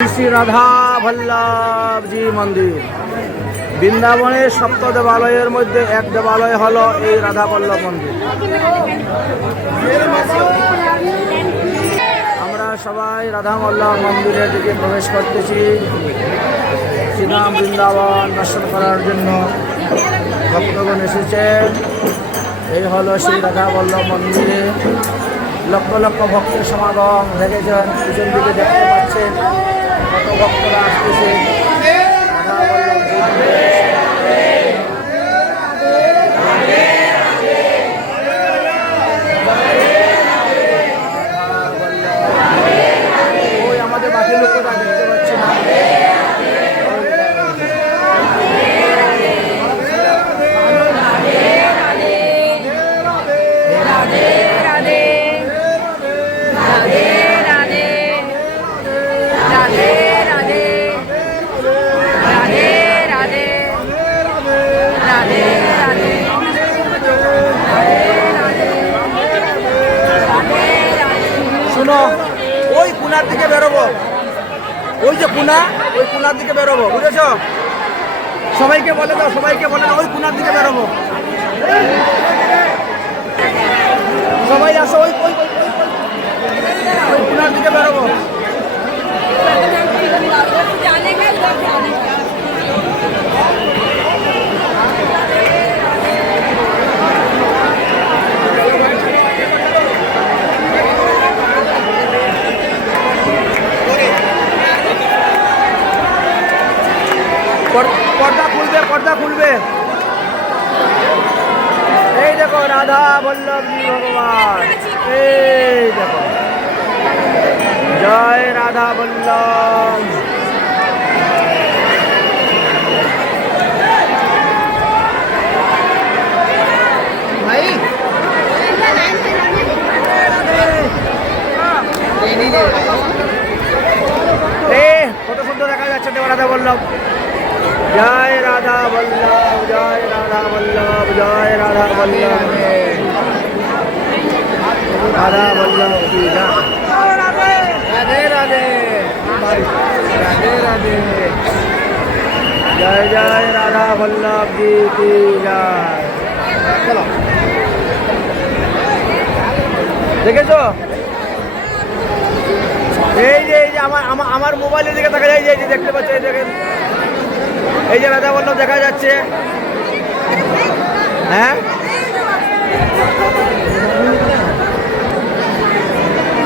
শ্রী রাধা বল্লভ জি মন্দির বৃন্দাবনের সপ্ত দেবালয়ের মধ্যে এক দেবালয় হলো এই রাধা বল্লভ মন্দির। আমরা সবাই রাধা বল্লভ মন্দিরের দিকে প্রবেশ করতেছি শ্রীরাম বৃন্দাবন দর্শন করার জন্য ভক্তগণ এসেছেন। এই হলো শ্রী রাধা বল্লভ মন্দিরে লক্ষ লক্ষ ভক্তের সমাগম দেখেছেন, পিছন দিকে দেখতে পাচ্ছেন কত ভক্তরা আসতেছে। ওই আমাদের বাকি লোকটা দেখতে পাচ্ছি না। শুনো, ওই কুনার দিকে বেরোবো, ওই যে কুনা, ওই কুনার দিকে বেরোবো, বুঝেছ? সবাইকে বলে দাও, সবাইকে বলে দাও, ওই কুনার দিকে বেরোবো। সবাই আসো, ওই ওই ওই কুনার দিকে বেরোবো। পর্দা খুলবে, পর্দা খুলবে। এই দেখো রাধা বল্লভ জি ভগবান, এই দেখো। জয় রাধা বল্লভ। ভাই কত সুন্দর দেখা যাচ্ছে রাধা বল্লভ। জয় রাধা বল্লভ, জয় রাধা বল্লভ, জয় রাধা বল্লভ, রাধা বল্লভ কি জয়। রাধে রাধে, রাধে রাধে, জয় জয় রাধা বল্লভ জি কি জয়। চলো, দেখেছো? এই যে আমার মোবাইলের দিকে দেখা যায়, এই যে দেখতে পাচ্ছ, এই দেখেন, এই যে রাধা বল্লভ দেখা যাচ্ছে। হ্যাঁ,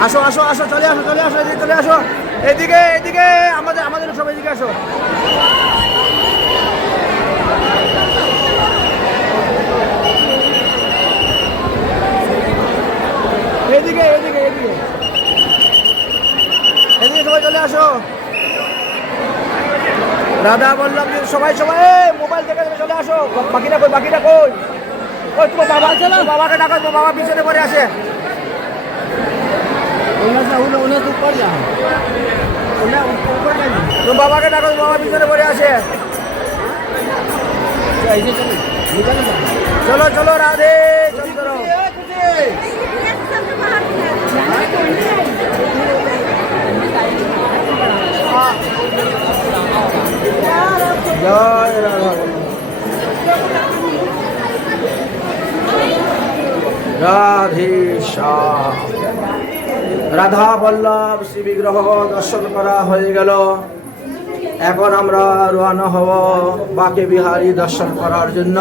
আসো আসো আসো, চলে আসো, চলে আসো, এদিকে চলে আসো, এদিকে এদিকে, আমাদের সব এদিকে আসো। এদিকে এদিকে এদিকে এদিকে সবাই চলে আসো। রাধা বল্লভ সবাই সবাই মোবাইল দেখে চলে আসো। বাকিটা কই, বাকিটা কই? ওই তোমার বাবা, বাবাকে ডাকো, তোমার বাবা পিছনে পড়ে আসে। তোমার বাবাকে ডাকো, বাবা পিছনে পড়ে আসে। চলো চলো, রাধে চন্দ্র। জয় রাধা রাধে শ্যাম। রাধা বল্লভ শ্রী বিগ্রহ দর্শন করা হয়ে গেল। এখন আমরা রওনা হব বাঁকে বিহারী দর্শন করার জন্য।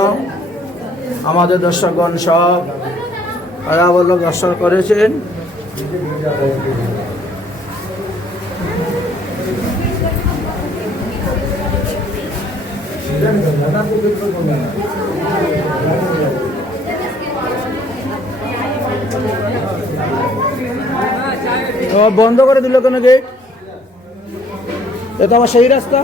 আমাদের দর্শকগণ সব রাধা বল্লভ দর্শন করেছেন। বন্ধ করে দিল কেন গেট? এটা আমার সেই রাস্তা।